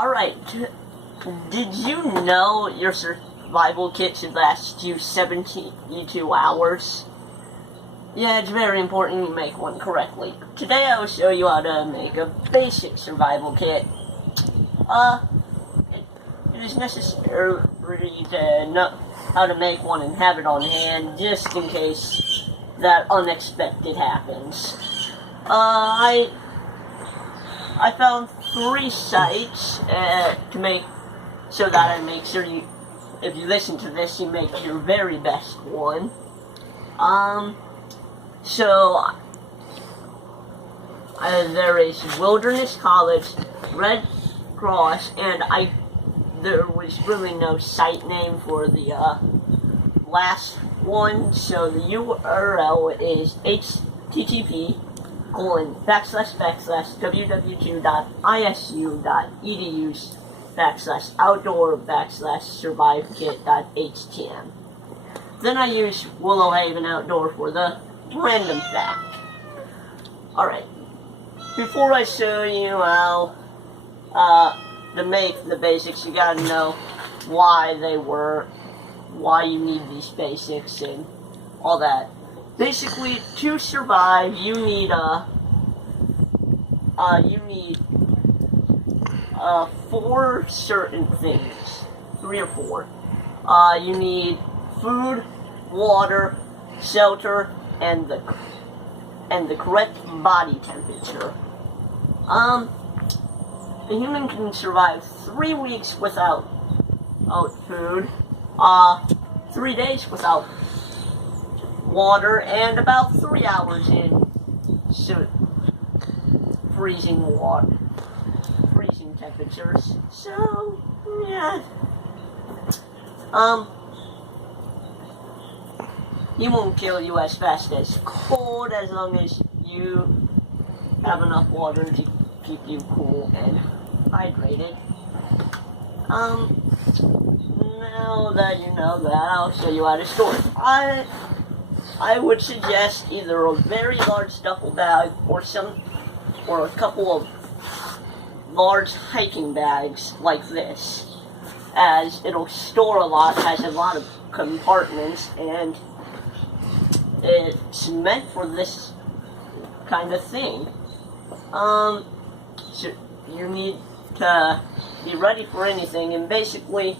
Alright, did you know your survival kit should last you 72 hours? Yeah, it's very important you make one correctly. Today I will show you how to make a basic survival kit. It is necessary to know how to make one and have it on hand just in case that unexpected happens. I found 3 sites to make, so that I make sure you, if you listen to this, you make your very best one. There is Wilderness College, Red Cross, and there was really no site name for the last one, so the URL is http://www.isu.edu/outdoor/survivekit.htm. Then I use Willow Haven Outdoor for the random fact. Alright, before I show you how to make the basics, you gotta know why you need these basics and all that. Basically, to survive, you need 4 certain things, 3 or 4. You need food, water, shelter, and the correct body temperature. A human can survive 3 weeks without food, 3 days without water, and about 3 hours in freezing temperatures. So, yeah. He won't kill you as fast as cold as long as you have enough water to keep you cool and hydrated. Now that you know that, I'll show you how to store it. I would suggest either a very large duffel bag or a couple of large hiking bags like this, as it'll store a lot, has a lot of compartments, and it's meant for this kind of thing. So you need to be ready for anything, and basically,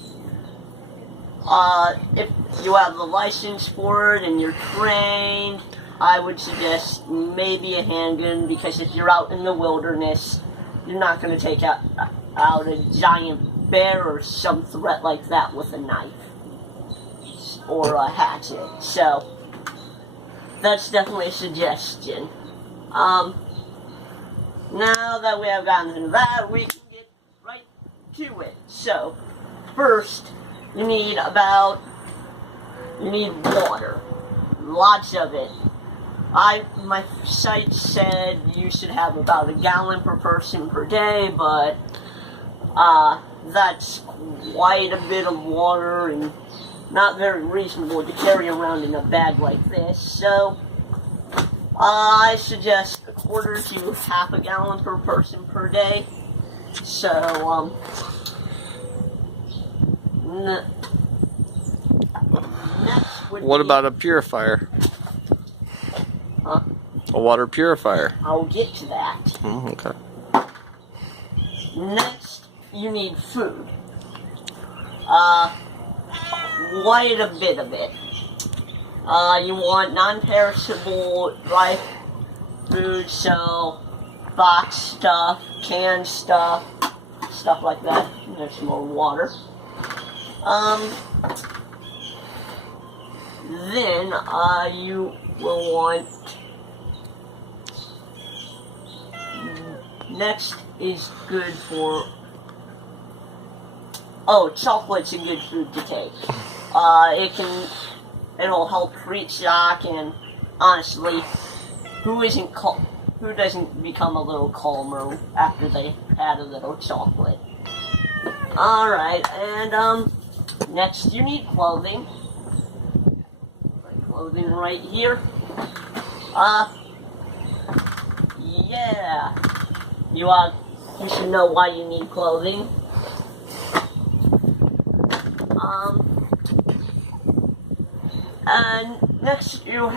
if you have the license for it and you're trained, I would suggest maybe a handgun, because if you're out in the wilderness, you're not going to take out a giant bear or some threat like that with a knife or a hatchet. So that's definitely a suggestion. Now that we have gotten into that, we can get right to it. So first, you need water, lots of it. My site said you should have about 1 gallon per person per day, but that's quite a bit of water and not very reasonable to carry around in a bag like this. So I suggest 1/4 to 1/2 gallon per person per day. So next would What be, about a purifier? Huh? A water purifier. I'll get to that. Okay. Next, you need food. Quite a bit of it. You want non-perishable dry food, so box stuff, canned stuff, stuff like that. There's some more water. Then you will want. Next is good for. Chocolate's a good food to take. It'll help treat shock, and honestly, who doesn't become a little calmer after they had a little chocolate? Alright, and next you need clothing. Clothing right here. Yeah. You you should know why you need clothing. And next you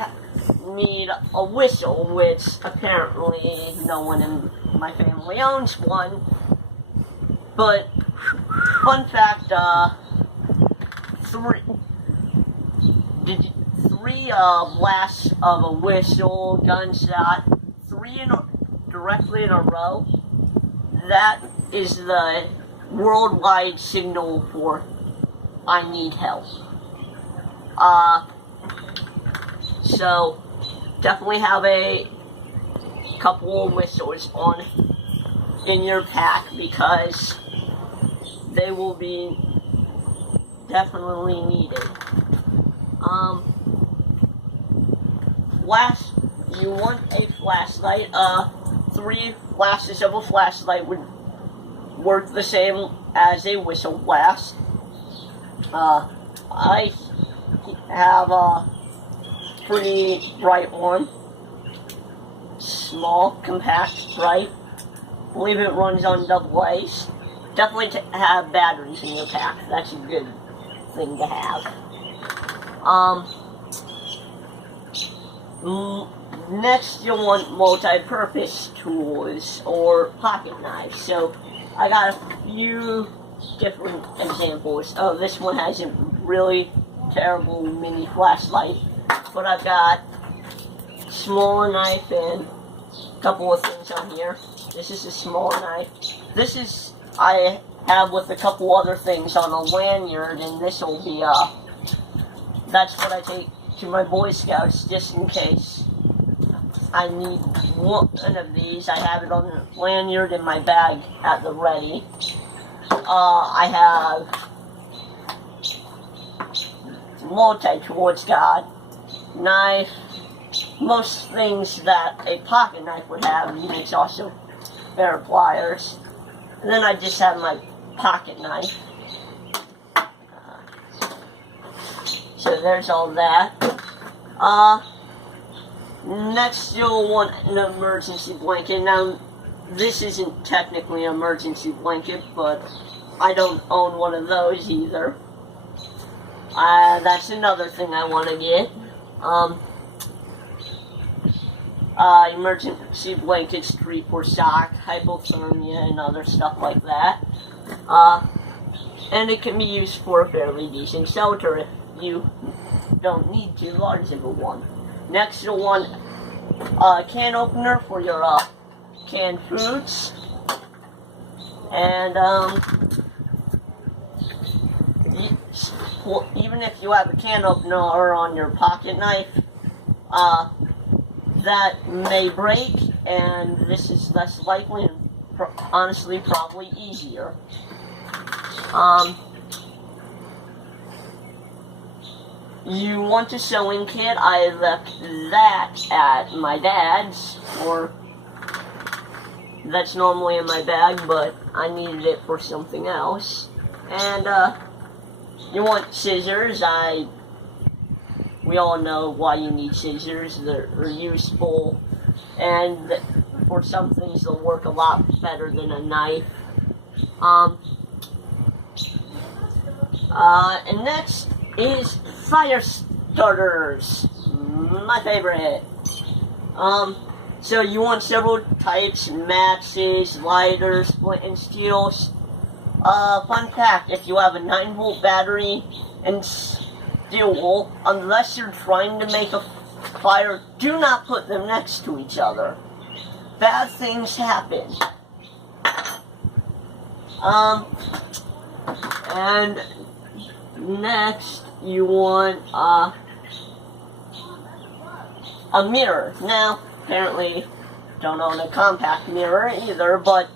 need a whistle, which apparently no one in my family owns one. But, fun fact, three blasts of a whistle, gunshot, directly in a row, that is the worldwide signal for I need help. So definitely have a couple of whistles in your pack, because they will be definitely needed. You want a flashlight. 3 flashes of a flashlight would work the same as a whistle blast. I have a pretty bright one. Small, compact, bright. I believe it runs on AA's. Definitely have batteries in your pack. That's a good thing to have. Next, you'll want multi-purpose tools or pocket knives. So, I got a few different examples. Oh, this one has a really terrible mini flashlight, but I've got a smaller knife and a couple of things on here. This is a smaller knife. This is, I have with a couple other things on a lanyard, and this will be, that's what I take to my Boy Scouts, just in case I need one of these. I have it on the lanyard in my bag at the ready. I have multi-tool. It's got knife, most things that a pocket knife would have. It's also pair of pliers. And then I just have my pocket knife. So there's all that. Next you'll want an emergency blanket. Now, this isn't technically an emergency blanket, but I don't own one of those either. That's another thing I want to get. Emergency blankets, treat for shock, hypothermia, and other stuff like that. And it can be used for a fairly decent shelter if you don't need too large of a one. Next, you'll want a can opener for your canned foods. And even if you have a can opener on your pocket knife, that may break, and this is less likely and honestly probably easier. You want a sewing kit. I left that at my dad's, or that's normally in my bag, but I needed it for something else. And you want scissors. We all know why you need scissors. They're useful, and for some things they'll work a lot better than a knife. And next is fire starters, my favorite. So you want several types: matches, lighters, flint and steels. Fun fact: if you have a 9-volt battery and steel wool, unless you're trying to make a fire, do not put them next to each other. Bad things happen. And next you want a mirror. Now, apparently, don't own a compact mirror either, but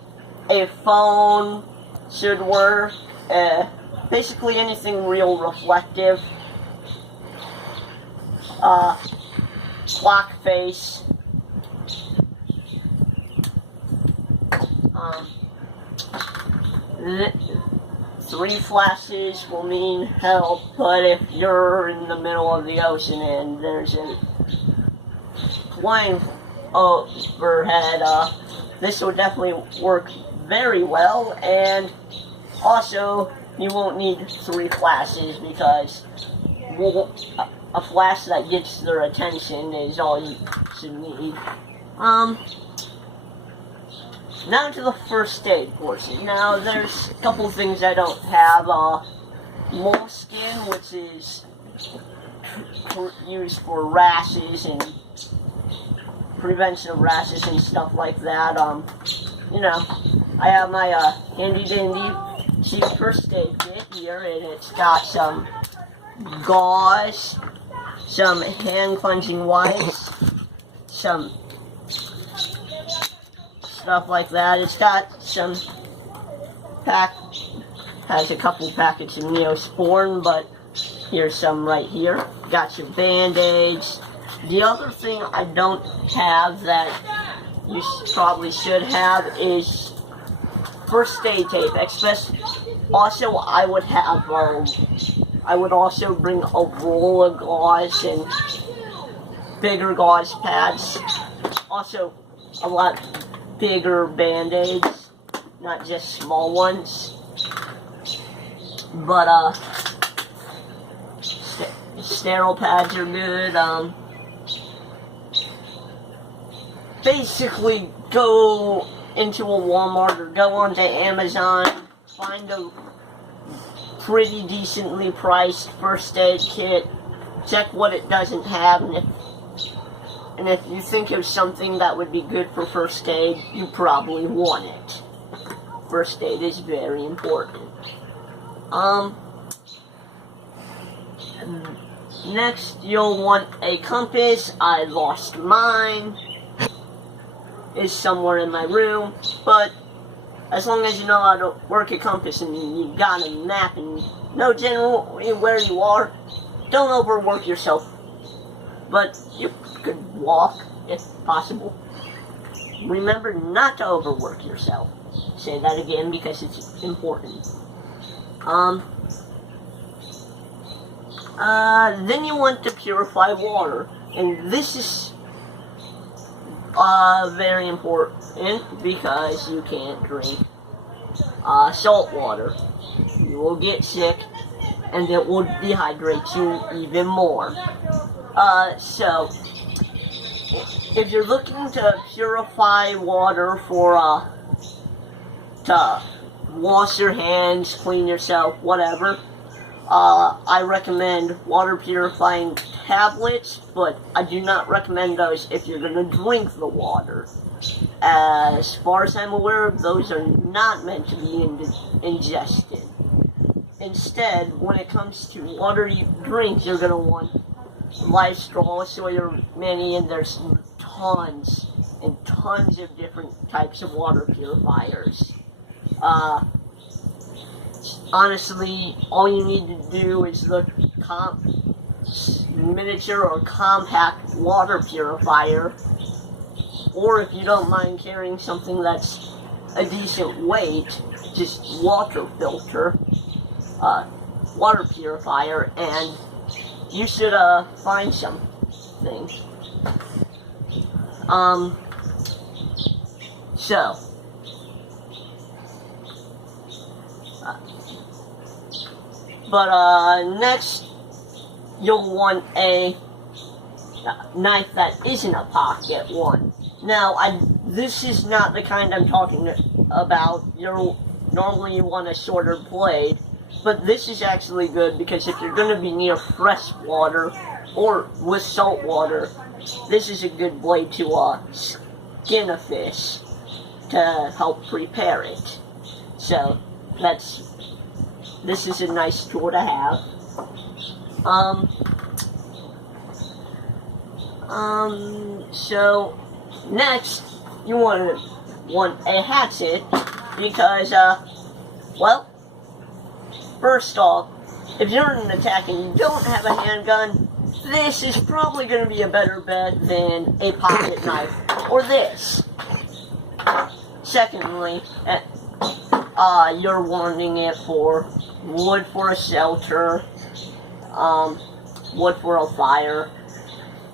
a phone should work. Basically anything real reflective. Clock face. 3 flashes will mean help, but if you're in the middle of the ocean and there's a plane overhead, this will definitely work very well, and also you won't need 3 flashes because a flash that gets their attention is all you should need. Now to the first aid portion. Now there's a couple things I don't have. Moleskin, which is used for rashes and prevention of rashes and stuff like that. You know, I have my handy dandy cheap first aid kit here, and it's got some gauze, some hand cleansing wipes, some stuff like that. It's got some has a couple packets of Neosporin, but here's some right here. Got your band-aids. The other thing I don't have that you probably should have is first aid tape. Also, I would also bring a roll of gauze and bigger gauze pads. Also, a lot bigger band-aids, not just small ones. But sterile pads are good. Basically, go into a Walmart or go onto Amazon, find a pretty decently priced first aid kit, check what it doesn't have, and if you think of something that would be good for first aid, you probably want it. First aid is very important. Next, you'll want a compass. I lost mine. It's somewhere in my room, but as long as you know how to work a compass and you've got a map and know generally where you are, don't overwork yourself. But you could walk, if possible. Remember not to overwork yourself. Say that again because it's important. Then you want to purify water, and this is very important because you can't drink salt water. You will get sick, and it will dehydrate you even more. So if you're looking to purify water for to wash your hands, clean yourself, whatever, I recommend water purifying tablets, but I do not recommend those if you're going to drink the water. As far as I'm aware, those are not meant to be ingested. Instead, when it comes to water you drink, you're going to want Life Straw, Sawyer Mini, and there's tons and tons of different types of water purifiers. Honestly, all you need to do is look miniature or compact water purifier, or if you don't mind carrying something that's a decent weight, just water filter, water purifier, and you should find something. Next, you'll want a knife that isn't a pocket one. Now, this is not the kind I'm talking about. Normally you want a shorter blade, but this is actually good because if you're going to be near fresh water or with salt water, this is a good blade to skin a fish to help prepare it. So, this is a nice tool to have. So next you want a hatchet because well, first off, if you're in an attack and you don't have a handgun, this is probably going to be a better bet than a pocket knife or this. Secondly, you're wanting it for wood for a shelter, wood for a fire,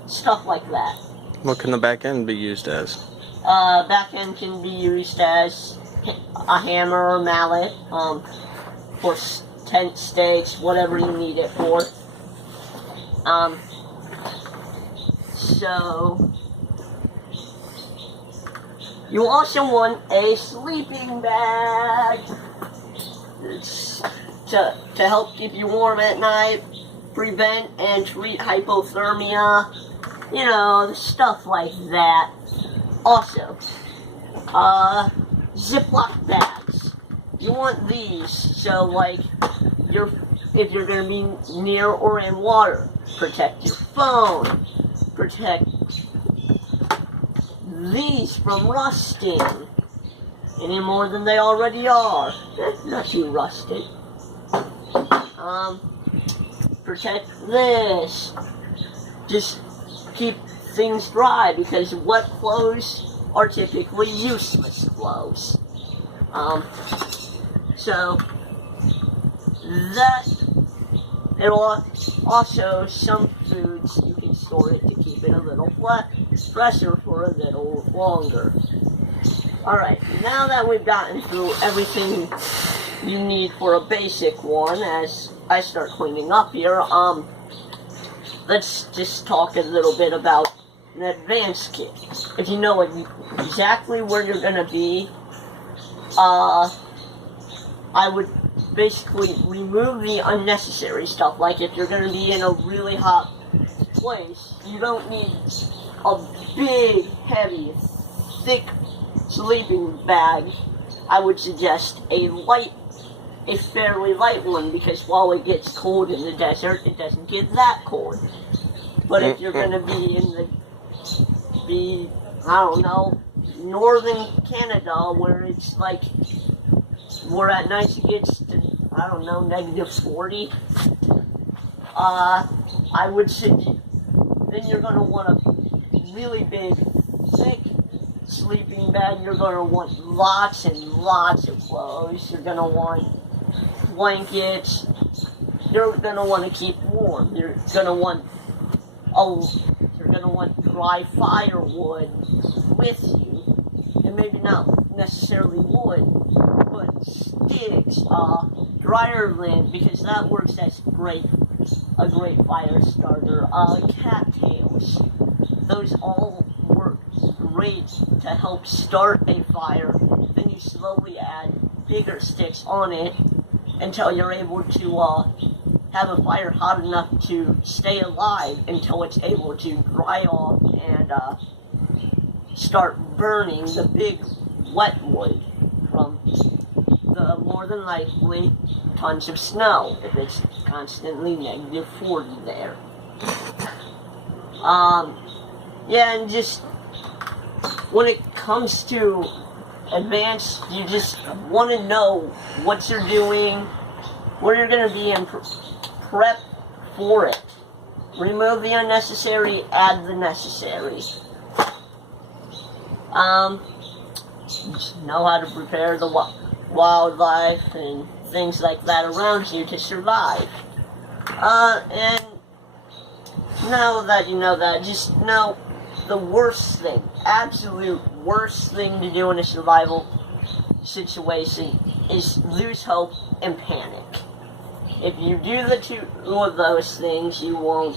stuff like that. What can the back end be used as? Back end can be used as a hammer or mallet, for tent stakes, whatever you need it for. So you also want a sleeping bag to help keep you warm at night, prevent and treat hypothermia, you know, stuff like that. Also, Ziploc bags. You want these, so like, if you're gonna be near or in water, protect your phone, protect these from rusting any more than they already are. Not too rusted. Protect this. Just keep things dry, because wet clothes are typically useless clothes. So that it'll also, some foods you can store it to keep it a little fresher for a little longer. Alright, now that we've gotten through everything you need for a basic one, as I start cleaning up here, let's just talk a little bit about an advanced kit. If you know exactly where you're gonna be, I would basically remove the unnecessary stuff. Like if you're gonna be in a really hot place, you don't need a big, heavy, thick sleeping bag. I would suggest a fairly light one, because while it gets cold in the desert, it doesn't get that cold. But if you're gonna be I don't know, northern Canada, where it's like, where at night it gets to, I don't know, -40, I would suggest, then you're gonna want a really big, thick sleeping bag. You're gonna want lots and lots of clothes. You're gonna want blankets. You're gonna want to keep warm. You're gonna want dry firewood with you, and maybe not necessarily wood, but sticks, dryer lint, because that works as a great fire starter. Cattails, those all work great to help start a fire. Then you slowly add bigger sticks on it until you're able to have a fire hot enough to stay alive until it's able to dry off and start burning the big wet wood from the more than likely tons of snow, if it's constantly -40 there. Yeah, and just when it comes to advanced, you just want to know what you're doing, where you're going to be, and prep for it. Remove the unnecessary, add the necessary. Just know how to prepare the wildlife and things like that around you to survive. And now that you know that, just know the worst thing, absolute worst thing to do in a survival situation is lose hope and panic. If you do the two of those things, you won't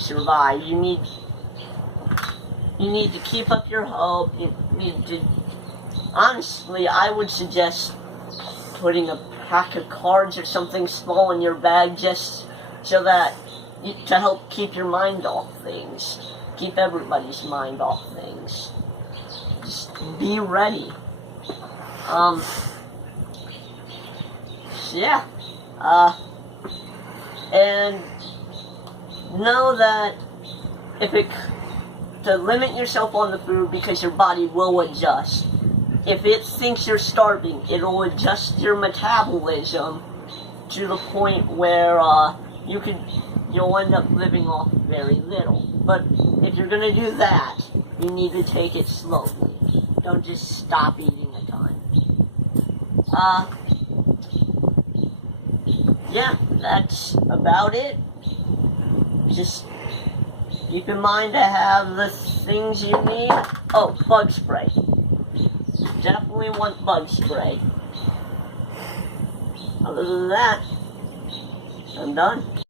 survive. You need to keep up your hope. You need to, honestly, I would suggest putting a pack of cards or something small in your bag, just so that to help keep your mind off things, keep everybody's mind off things. Just be ready. Yeah. And know that to limit yourself on the food, because your body will adjust. If it thinks you're starving, it'll adjust your metabolism to the point where you'll end up living off very little. But if you're gonna do that, you need to take it slowly. Don't just stop eating a ton. Yeah, that's about it. Just keep in mind to have the things you need. Oh, bug spray. definitely want bug spray. Other than that, I'm done.